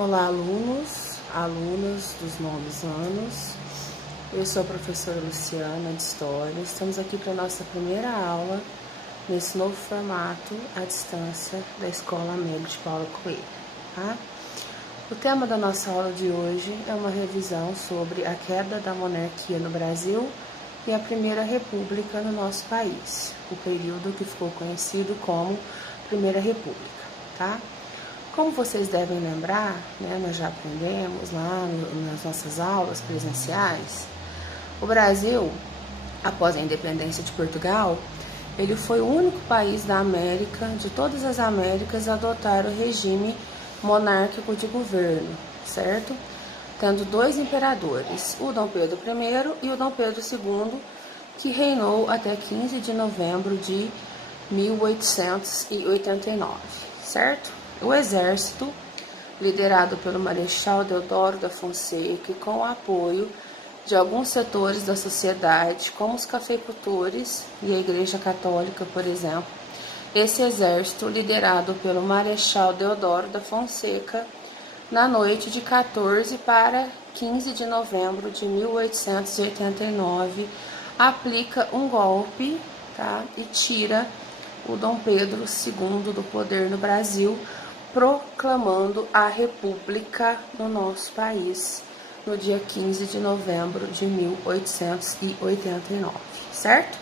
Olá, alunos, alunas dos novos anos. Eu sou a professora Luciana de História. Estamos aqui para a nossa primeira aula nesse novo formato à distância da Escola Amélia de Paula Coelho, tá? O tema da nossa aula de hoje é uma revisão sobre a queda da monarquia no Brasil e a Primeira República no nosso país, o período que ficou conhecido como Primeira República, tá? Como vocês devem lembrar, nós já aprendemos lá nas nossas aulas presenciais, o Brasil, após a independência de Portugal, ele foi o único país da América, de todas as Américas, a adotar o regime monárquico de governo, certo? Tendo dois imperadores, o Dom Pedro I e o Dom Pedro II, que reinou até 15 de novembro de 1889, certo? O exército, liderado pelo Marechal Deodoro da Fonseca e com o apoio de alguns setores da sociedade, como os cafeicultores e a Igreja Católica, por exemplo, esse exército, liderado pelo Marechal Deodoro da Fonseca, na noite de 14 para 15 de novembro de 1889, aplica um golpe, tá? E tira o Dom Pedro II do poder no Brasil, proclamando a República no nosso país no dia 15 de novembro de 1889, certo?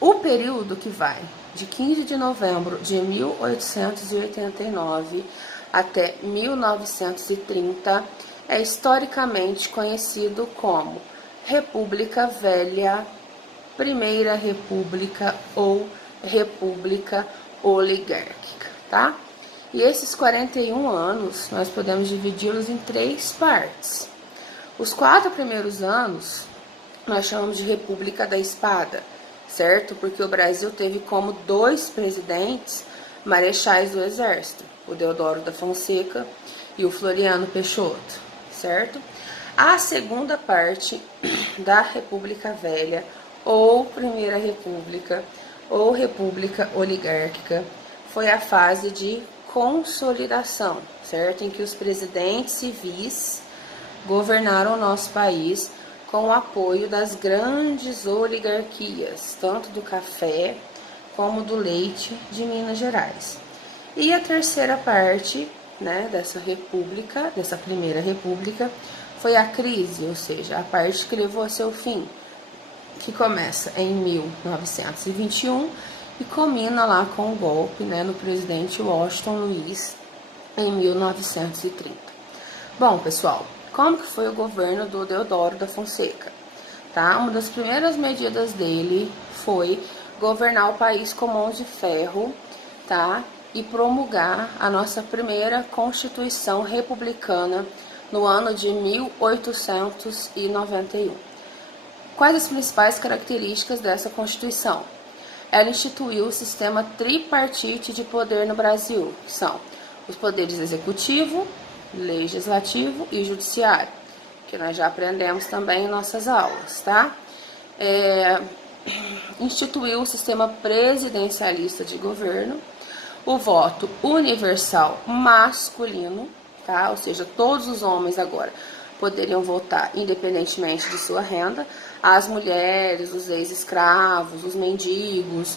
O período que vai de 15 de novembro de 1889 até 1930 é historicamente conhecido como República Velha, Primeira República ou República Oligárquica, tá? E esses 41 anos, nós podemos dividi-los em três partes. Os 4 primeiros anos, nós chamamos de República da Espada, certo? Porque o Brasil teve como 2 presidentes marechais do Exército, o Deodoro da Fonseca e o Floriano Peixoto, certo? A segunda parte da República Velha, ou Primeira República, ou República Oligárquica, foi a fase de consolidação, certo? Em que os presidentes civis governaram o nosso país com o apoio das grandes oligarquias, tanto do café como do leite de Minas Gerais. E a terceira parte, dessa república, dessa primeira república, foi a crise, ou seja, a parte que levou a seu fim, que começa em 1921 e culmina lá com o golpe, no presidente Washington Luiz em 1930. Bom, pessoal, como que foi o governo do Deodoro da Fonseca? Tá? Uma das primeiras medidas dele foi governar o país com mãos de ferro, tá? E promulgar a nossa primeira Constituição Republicana no ano de 1891. Quais as principais características dessa Constituição? Ela instituiu o sistema tripartite de poder no Brasil, que são os poderes executivo, legislativo e judiciário, que nós já aprendemos também em nossas aulas, tá? Instituiu o sistema presidencialista de governo, o voto universal masculino, tá? Ou seja, todos os homens agora poderiam votar independentemente de sua renda. As mulheres, os ex-escravos, os mendigos,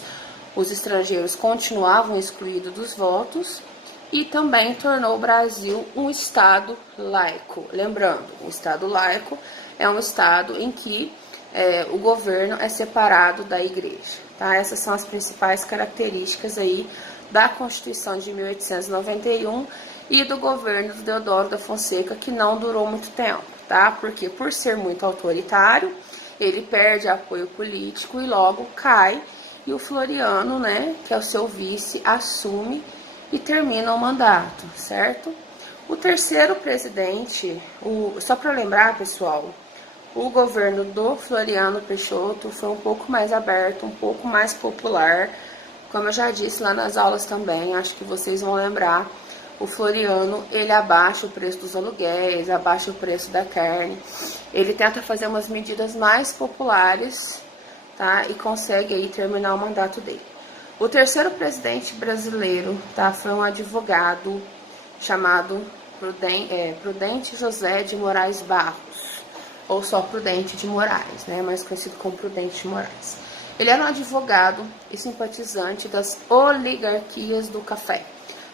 os estrangeiros continuavam excluídos dos votos, e também tornou o Brasil um estado laico. Lembrando, um estado laico é um estado em que o governo é separado da igreja, tá? Essas são as principais características aí da Constituição de 1891 e do governo do Deodoro da Fonseca, que não durou muito tempo, tá? Porque por ser muito autoritário, ele perde apoio político e logo cai, e o Floriano, que é o seu vice, assume e termina o mandato, certo? O terceiro presidente, só para lembrar, pessoal, o governo do Floriano Peixoto foi um pouco mais aberto, um pouco mais popular. Como eu já disse lá nas aulas também, acho que vocês vão lembrar, o Floriano, ele abaixa o preço dos aluguéis, abaixa o preço da carne, ele tenta fazer umas medidas mais populares, tá? E consegue aí terminar o mandato dele. O terceiro presidente brasileiro, tá? Foi um advogado chamado Prudente José de Moraes Barros, ou só Prudente de Moraes, né, mais conhecido como Prudente de Moraes. Ele era um advogado e simpatizante das oligarquias do café.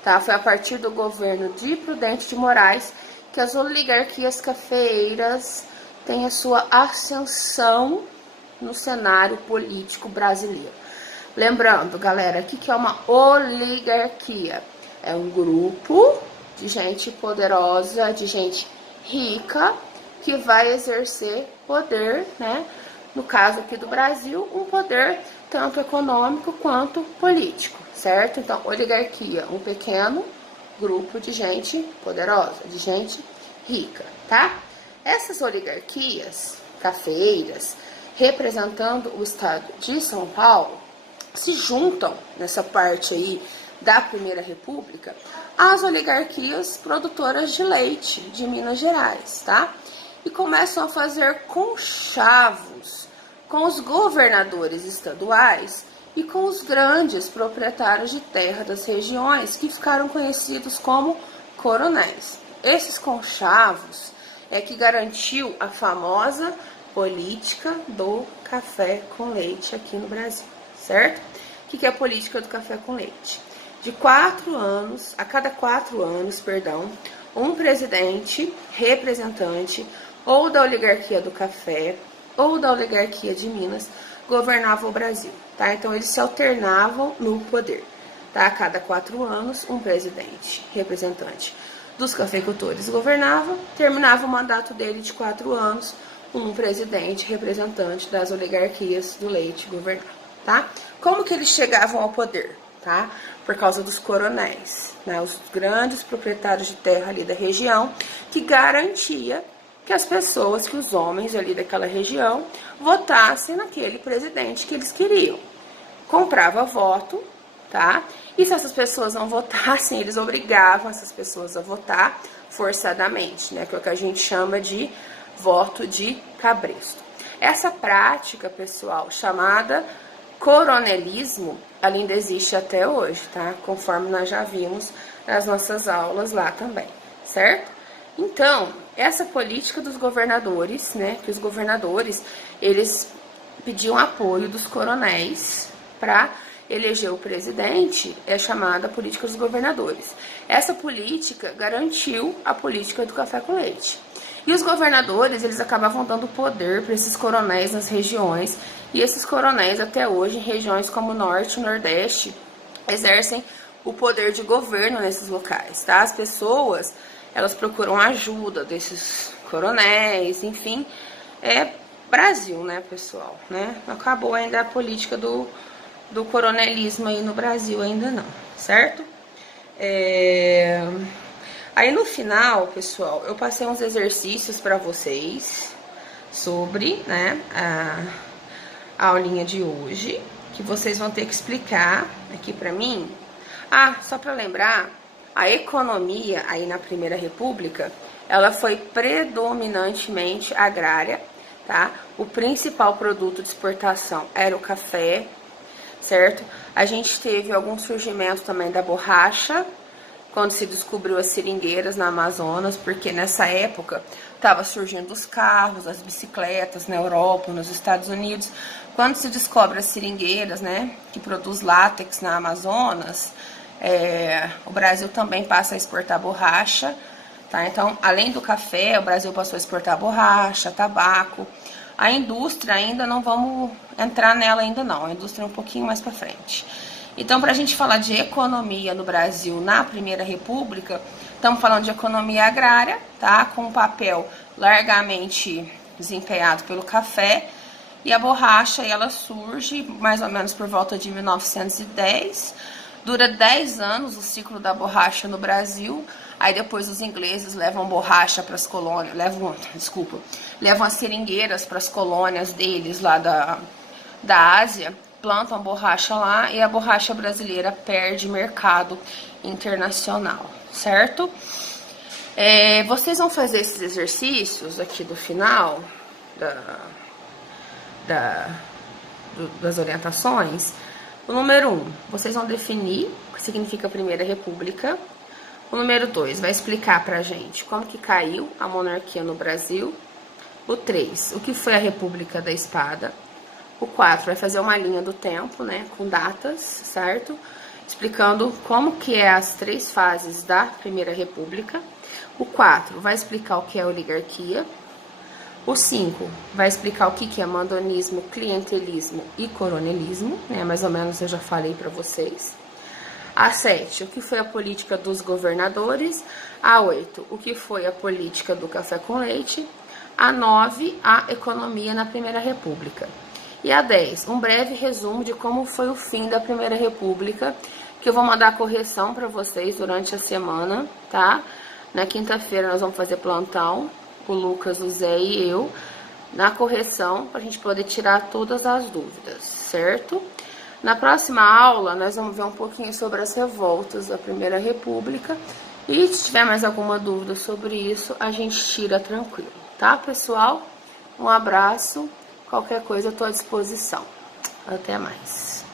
Tá? Foi a partir do governo de Prudente de Moraes que as oligarquias cafeeiras têm a sua ascensão no cenário político brasileiro. Lembrando, galera, o que é uma oligarquia? É um grupo de gente poderosa, de gente rica, que vai exercer poder, né? No caso aqui do Brasil, um poder tanto econômico quanto político, certo? Então, oligarquia, um pequeno grupo de gente poderosa, de gente rica, tá? Essas oligarquias cafeeiras, representando o estado de São Paulo, se juntam nessa parte aí da Primeira República às oligarquias produtoras de leite de Minas Gerais, tá? E começam a fazer conchavos com os governadores estaduais e com os grandes proprietários de terra das regiões, que ficaram conhecidos como coronéis. Esses conchavos é que garantiu a famosa política do café com leite aqui no Brasil, certo? O que é a política do café com leite? A cada 4 anos, um presidente representante ou da oligarquia do café ou da oligarquia de Minas governava o Brasil, tá? Então eles se alternavam no poder, tá? A cada 4 anos, um presidente representante dos cafeicultores governava, terminava o mandato dele de 4 anos, um presidente representante das oligarquias do leite governava, tá? Como que eles chegavam ao poder, tá? Por causa dos coronéis, né? Os grandes proprietários de terra ali da região, que garantia que as pessoas, que os homens ali daquela região votassem naquele presidente que eles queriam. Comprava voto, tá? E se essas pessoas não votassem, eles obrigavam essas pessoas a votar forçadamente, né? Que é o que a gente chama de voto de cabresto. Essa prática, pessoal, chamada coronelismo, ela ainda existe até hoje, tá? Conforme nós já vimos nas nossas aulas lá também, certo? Então, essa política dos governadores, né? Que os governadores, eles pediam apoio dos coronéis para eleger o presidente, é chamada política dos governadores. Essa política garantiu a política do café com leite. E os governadores, eles acabavam dando poder para esses coronéis nas regiões, e esses coronéis até hoje, em regiões como o Norte e o Nordeste, exercem o poder de governo nesses locais, tá? As pessoas, elas procuram ajuda desses coronéis, enfim, é Brasil, né, pessoal, né? Não acabou ainda a política do coronelismo aí no Brasil, ainda não, certo? Aí no final, pessoal, eu passei uns exercícios para vocês sobre, né, a aulinha de hoje, que vocês vão ter que explicar aqui para mim. Ah, só para lembrar, a economia aí na Primeira República, ela foi predominantemente agrária, tá? O principal produto de exportação era o café, certo? A gente teve algum surgimento também da borracha, quando se descobriu as seringueiras na Amazonas, porque nessa época estava surgindo os carros, as bicicletas na Europa, nos Estados Unidos. Quando se descobre as seringueiras, né, que produz látex na Amazonas, o Brasil também passa a exportar borracha, tá? Então, além do café, o Brasil passou a exportar borracha, tabaco. A indústria ainda não vamos entrar nela ainda não, a indústria é um pouquinho mais para frente. Então, para a gente falar de economia no Brasil na Primeira República, estamos falando de economia agrária, tá? Com um papel largamente desempenhado pelo café. E a borracha, ela surge mais ou menos por volta de 1910. Dura 10 anos o ciclo da borracha no Brasil. Aí depois os ingleses levam borracha para as colônias, levam as seringueiras para as colônias deles lá da Ásia, plantam borracha lá e a borracha brasileira perde mercado internacional, certo? Vocês vão fazer esses exercícios aqui do final das orientações. O número 1, vocês vão definir o que significa Primeira República. O O número 2 vai explicar pra gente como que caiu a monarquia no Brasil. O 3, o que foi a República da Espada. O 4 vai fazer uma linha do tempo, né, com datas, certo? Explicando como que é as 3 fases da Primeira República. O 4 vai explicar o que é oligarquia. O 5 vai explicar o que é mandonismo, clientelismo e coronelismo, né? Mais ou menos eu já falei para vocês. A 7, o que foi a política dos governadores. A 8, o que foi a política do café com leite. A 9, a economia na Primeira República. E a 10, um breve resumo de como foi o fim da Primeira República, que eu vou mandar correção para vocês durante a semana, tá? Na quinta-feira nós vamos fazer plantão, o Lucas, o Zé e eu, na correção, para a gente poder tirar todas as dúvidas, certo? Na próxima aula, nós vamos ver um pouquinho sobre as revoltas da Primeira República, e se tiver mais alguma dúvida sobre isso, a gente tira tranquilo, tá, pessoal? Um abraço, qualquer coisa eu estou à disposição. Até mais.